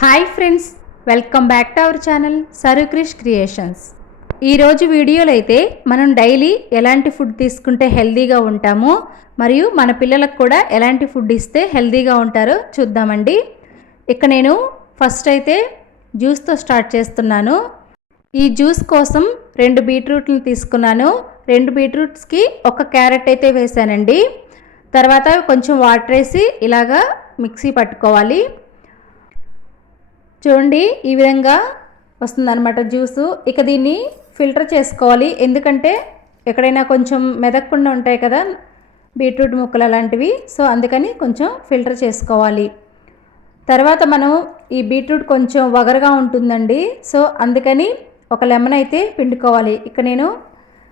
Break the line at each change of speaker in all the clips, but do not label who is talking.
Hi friends welcome back to our channel Sarukrish creations ఈరోజు వీడియోలో అయితే మనం డైలీ ఎలాంటి ఫుడ్ తీసుకుంటే హెల్తీగా ఉంటామో మరియు మన పిల్లలకు కూడా ఎలాంటి ఫుడ్ ఇస్తే హెల్తీగా ఉంటారో చూద్దామండి. ఇక నేను ఫస్ట్ అయితే జ్యూస్తో స్టార్ట్ చేస్తున్నాను. ఈ జ్యూస్ కోసం రెండు బీట్రూట్లను తీసుకున్నాను. రెండు బీట్రూట్స్కి ఒక క్యారెట్ అయితే వేసానండి. తర్వాత కొంచెం వాటర్ వేసి ఇలాగా మిక్సీ పట్టుకోవాలి. చూడండి ఈ విధంగా వస్తుందన్నమాట జ్యూసు. ఇక దీన్ని ఫిల్టర్ చేసుకోవాలి. ఎందుకంటే ఎక్కడైనా కొంచెం మెదక్కుండా ఉంటాయి కదా బీట్రూట్ ముక్కలు అలాంటివి. సో అందుకని కొంచెం ఫిల్టర్ చేసుకోవాలి. తర్వాత మనం ఈ బీట్రూట్ కొంచెం వగరగా ఉంటుందండి. సో అందుకని ఒక లెమన్ అయితే పిండుకోవాలి. ఇక నేను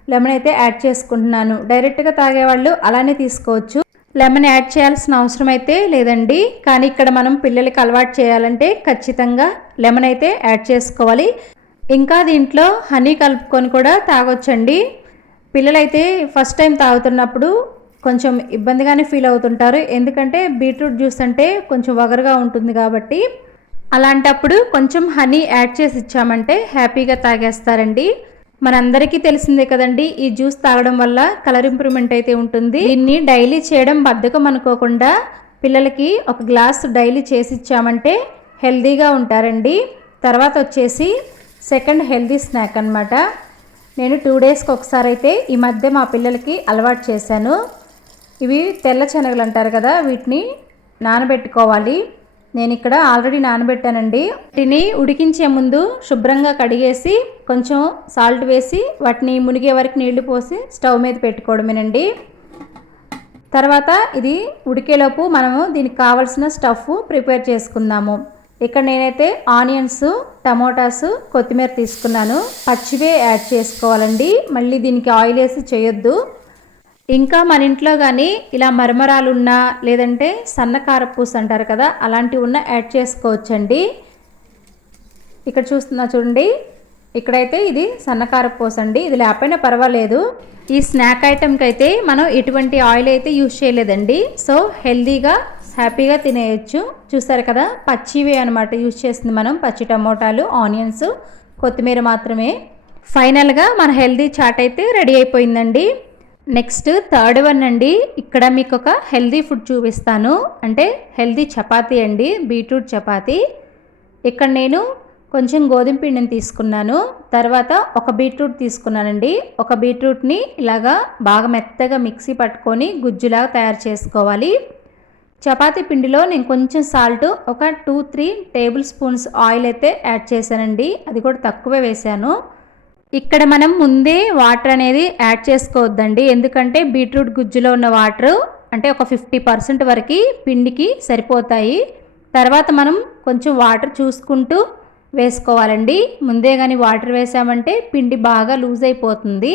లెమన్ అయితే యాడ్ చేసుకుంటున్నాను. డైరెక్ట్గా తాగేవాళ్ళు అలానే తీసుకోవచ్చు. లెమన్ యాడ్ చేయాల్సిన అవసరం అయితే లేదండి. కానీ ఇక్కడ మనం పిల్లలకి అలవాటు చేయాలంటే ఖచ్చితంగా లెమన్ అయితే యాడ్ చేసుకోవాలి. ఇంకా దీంట్లో హనీ కలుపుకొని కూడా తాగొచ్చండి. పిల్లలైతే ఫస్ట్ టైం తాగుతున్నప్పుడు కొంచెం ఇబ్బందిగానే ఫీల్ అవుతుంటారు. ఎందుకంటే బీట్రూట్ జ్యూస్ అంటే కొంచెం వగరుగా ఉంటుంది కాబట్టి. అలాంటప్పుడు కొంచెం హనీ యాడ్ చేసి ఇచ్చామంటే హ్యాపీగా తాగేస్తారండి. మనందరికీ తెలిసిందే కదండి ఈ జ్యూస్ తాగడం వల్ల కలర్ ఇంప్రూవ్మెంట్ అయితే ఉంటుంది. దీన్ని డైలీ చేయడం బద్ధకం అనుకోకుండా పిల్లలకి ఒక గ్లాస్ డైలీ చేసి ఇచ్చామంటే హెల్దీగా ఉంటారండి. తర్వాత వచ్చేసి సెకండ్ హెల్తీ స్నాక్ అనమాట నేను టూ డేస్కి ఒకసారి అయితే ఈ మధ్య మా పిల్లలకి అలవాటు చేశాను. ఇవి తెల్ల శనగలు అంటారు కదా వీటిని నానబెట్టుకోవాలి. నేను ఇక్కడ ఆల్రెడీ నానబెట్టానండి. వాటిని ఉడికించే ముందు శుభ్రంగా కడిగేసి కొంచెం సాల్ట్ వేసి వాటిని మునిగే వరకు నీళ్ళు పోసి స్టవ్ మీద పెట్టుకోవడమేనండి. తర్వాత ఇది ఉడికేలోపు మనము దీనికి కావలసిన స్టఫ్ ప్రిపేర్ చేసుకుందాము. ఇక్కడ నేనైతే ఆనియన్స్ టమోటాస్ కొత్తిమీర తీసుకున్నాను. పచ్చివే యాడ్ చేసుకోవాలండి. మళ్ళీ దీనికి ఆయిల్ వేసి చేయొద్దు. ఇంకా మన ఇంట్లో కానీ ఇలా మరమరాలు ఉన్నా లేదంటే సన్నకార పూస అంటారు కదా అలాంటివి ఉన్న యాడ్ చేసుకోవచ్చండి. ఇక్కడ చూస్తున్నా చూడండి. ఇక్కడైతే ఇది సన్నకార పూస అండి. ఇది లేకపోయినా పర్వాలేదు. ఈ స్నాక్ ఐటెంకి అయితే మనం ఎటువంటి ఆయిల్ అయితే యూజ్ చేయలేదండి. సో హెల్దీగా హ్యాపీగా తినేయచ్చు. చూసారు కదా పచ్చివే అనమాట యూజ్ చేస్తుంది మనం. పచ్చి టమోటాలు ఆనియన్స్ కొత్తిమీర మాత్రమే. ఫైనల్గా మన హెల్దీ చాట్ అయితే రెడీ అయిపోయిందండి. నెక్స్ట్ థర్డ్ వన్ అండి. ఇక్కడ మీకు ఒక హెల్దీ ఫుడ్ చూపిస్తాను. అంటే హెల్దీ చపాతీ అండి బీట్రూట్ చపాతీ. ఇక్కడ నేను కొంచెం గోధుమ పిండిని తీసుకున్నాను. తర్వాత ఒక బీట్రూట్ తీసుకున్నానండి. ఒక బీట్రూట్ని ఇలాగా బాగా మెత్తగా మిక్సీ పట్టుకొని గుజ్జులాగా తయారు చేసుకోవాలి. చపాతీ పిండిలో నేను కొంచెం సాల్ట్ ఒక two three tablespoons oil అయితే యాడ్ చేశానండి. అది కూడా తక్కువే వేశాను. ఇక్కడ మనం ముందే వాటర్ అనేది యాడ్ చేసుకోవద్దండి. ఎందుకంటే బీట్రూట్ గుజ్జులో ఉన్న వాటర్ అంటే ఒక ఫిఫ్టీ పర్సెంట్ వరకు పిండికి సరిపోతాయి. తర్వాత మనం కొంచెం వాటర్ చూసుకుంటూ వేసుకోవాలండి. ముందే కానీ వాటర్ వేసామంటే పిండి బాగా లూజ్ అయిపోతుంది.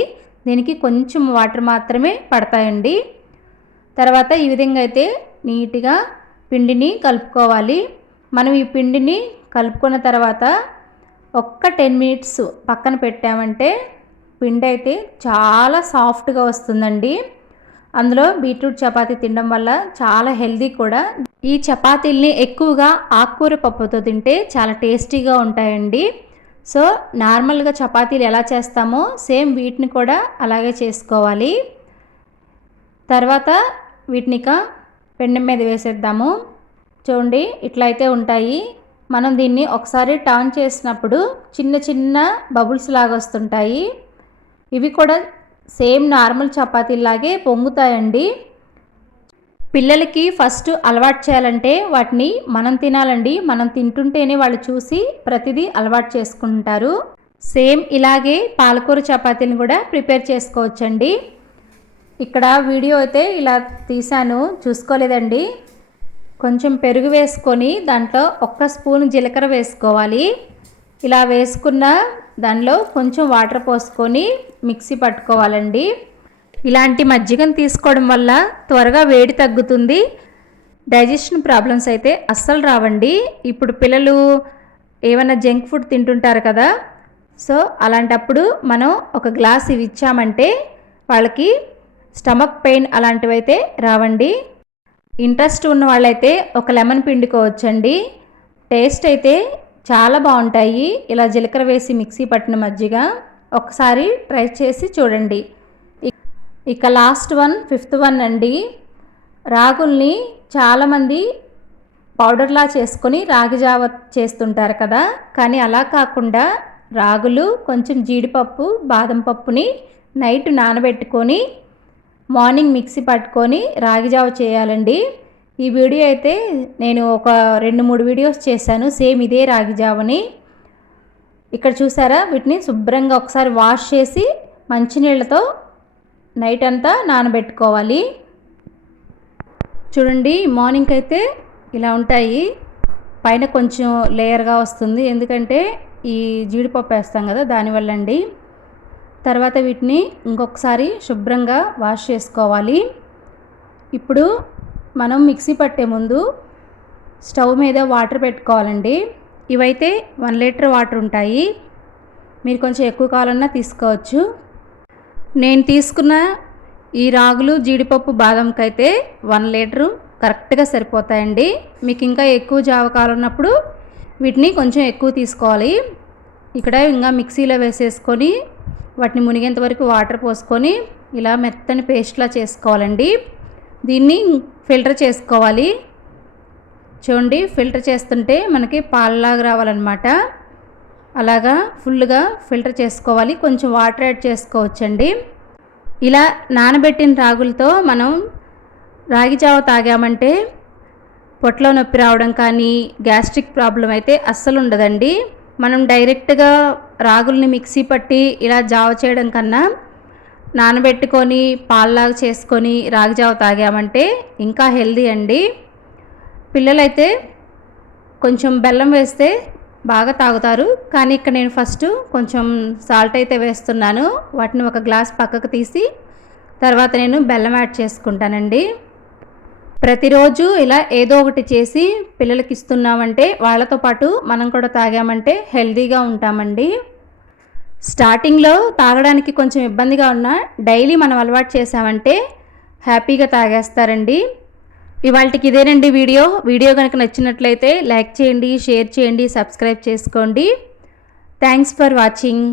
దీనికి కొంచెం వాటర్ మాత్రమే పడతాయండి. తర్వాత ఈ విధంగా అయితే నీట్గా పిండిని కలుపుకోవాలి. మనం ఈ పిండిని కలుపుకున్న తర్వాత ఒక్క టెన్ మినిట్స్ పక్కన పెట్టామంటే పిండి అయితే చాలా సాఫ్ట్గా వస్తుందండి. అందులో బీట్రూట్ చపాతీ తినడం వల్ల చాలా హెల్దీ కూడా. ఈ చపాతీల్ని ఎక్కువగా ఆకుకూర పప్పుతో తింటే చాలా టేస్టీగా ఉంటాయండి. సో నార్మల్గా చపాతీలు ఎలా చేస్తామో సేమ్ వీటిని కూడా అలాగే చేసుకోవాలి. తర్వాత వీటిని ఇక పెండెం మీద వేసేద్దాము. చూడండి ఇట్లా అయితే ఉంటాయి. మనం దీన్ని ఒకసారి టర్న్ చేసినప్పుడు చిన్న చిన్న బబుల్స్ లాగా వస్తుంటాయి. ఇవి కూడా సేమ్ నార్మల్ చపాతీలాగే పొంగుతాయండి. పిల్లలకి ఫస్ట్ అలవాటు చేయాలంటే వాటిని మనం తినాలండి. మనం తింటుంటేనే వాళ్ళు చూసి ప్రతిదీ అలవాటు చేసుకుంటారు. సేమ్ ఇలాగే పాలకూర చపాతీని కూడా ప్రిపేర్ చేసుకోవచ్చండి. ఇక్కడ వీడియో అయితే ఇలా తీశాను. చూసుకోలేదండి. కొంచెం పెరుగు వేసుకొని దాంట్లో ఒక్క స్పూన్ జీలకర్ర వేసుకోవాలి. ఇలా వేసుకున్న దానిలో కొంచెం వాటర్ పోసుకొని మిక్సీ పట్టుకోవాలండి. ఇలాంటి మజ్జిగను తీసుకోవడం వల్ల త్వరగా వేడి తగ్గుతుంది. డైజెషన్ ప్రాబ్లమ్స్ అయితే అస్సలు రావండి. ఇప్పుడు పిల్లలు ఏమైనా జంక్ ఫుడ్ తింటుంటారు కదా సో అలాంటప్పుడు మనం ఒక గ్లాస్ ఇవి ఇచ్చామంటే వాళ్ళకి స్టమక్ పెయిన్ అలాంటివి అయితే రావండి. ఇంట్రెస్ట్ ఉన్న వాళ్ళైతే ఒక లెమన్ పిండుకోవచ్చండి. టేస్ట్ అయితే చాలా బాగుంటాయి. ఇలా జీలకర్ర వేసి మిక్సీ పట్టిన మజ్జిగ ఒకసారి ట్రై చేసి చూడండి. ఇక లాస్ట్ వన్ ఫిఫ్త్ వన్ అండి. రాగుల్ని చాలామంది పౌడర్లా చేసుకొని రాగి జావ చేస్తుంటారు కదా. కానీ అలా కాకుండా రాగులు కొంచెం జీడిపప్పు బాదం పప్పుని నైట్ నానబెట్టుకొని మార్నింగ్ మిక్సీ పట్టుకొని రాగిజావ చేయాలండి. ఈ వీడియో అయితే నేను ఒక రెండు మూడు వీడియోస్ చేశాను. సేమ్ ఇదే రాగి జావని. ఇక్కడ చూసారా? వీటిని శుభ్రంగా ఒకసారి వాష్ చేసి మంచినీళ్ళతో నైట్ అంతా నానబెట్టుకోవాలి. చూడండి మార్నింగ్ అయితే ఇలా ఉంటాయి. పైన కొంచెం లేయర్గా వస్తుంది. ఎందుకంటే ఈ జీడిపప్పు వేస్తాం కదా దానివల్ల అండి తర్వాత వీటిని ఇంకొకసారి శుభ్రంగా వాష్ చేసుకోవాలి. ఇప్పుడు మనం మిక్సీ పట్టే ముందు స్టవ్ మీద వాటర్ పెట్టుకోవాలండి. ఇవైతే వన్ లీటర్ వాటర్ ఉంటాయి. మీరు కొంచెం ఎక్కువ కావాలన్నా తీసుకోవచ్చు. నేను తీసుకున్న ఈ రాగులు జీడిపప్పు బాదంకి అయితే వన్ లీటరు కరెక్ట్గా సరిపోతాయండి. మీకు ఇంకా ఎక్కువ జావ కావాలన్నప్పుడు వీటిని కొంచెం ఎక్కువ తీసుకోవాలి. ఇక్కడ ఇంకా మిక్సీలో వేసేసుకొని వాటిని మునిగేంత వరకు వాటర్ పోసుకొని ఇలా మెత్తని పేస్ట్లా చేసుకోవాలండి. దీన్ని ఫిల్టర్ చేసుకోవాలి. చూడండి ఫిల్టర్ చేస్తుంటే మనకి పాలలాగా రావాలన్నమాట. అలాగా ఫుల్గా ఫిల్టర్ చేసుకోవాలి. కొంచెం వాటర్ యాడ్ చేసుకోవచ్చండి. ఇలా నానబెట్టిన రాగులతో మనం రాగి జావ తాగామంటే పొట్టలో నొప్పి రావడం కానీ గ్యాస్ట్రిక్ ప్రాబ్లం అయితే అస్సలు ఉండదండి. మనం డైరెక్ట్గా రాగుల్ని మిక్సీ పట్టి ఇలా జావ చేయడం కన్నా నానబెట్టుకొని పాల్లాగా చేసుకొని రాగి జావ తాగామంటే ఇంకా హెల్దీ అండి. పిల్లలైతే కొంచెం బెల్లం వేస్తే బాగా తాగుతారు. కానీ ఇక్కడ నేను ఫస్ట్ కొంచెం సాల్ట్ అయితే వేస్తున్నాను. వాటిని ఒక గ్లాస్ పక్కకు తీసి తర్వాత నేను బెల్లం యాడ్ చేసుకుంటానండి. ప్రతిరోజు ఇలా ఏదో ఒకటి చేసి పిల్లలకి ఇస్తున్నామంటే వాళ్ళతో పాటు మనం కూడా తాగామంటే హెల్తీగా ఉంటామండి. స్టార్టింగ్లో తాగడానికి కొంచెం ఇబ్బందిగా ఉన్నా డైలీ మనం అలవాటు చేసామంటే హ్యాపీగా తాగేస్తారండి. ఇవాళకి ఇదేనండి వీడియో. వీడియో కనుక నచ్చినట్లయితే లైక్ చేయండి షేర్ చేయండి సబ్స్క్రైబ్ చేసుకోండి. Thanks for watching.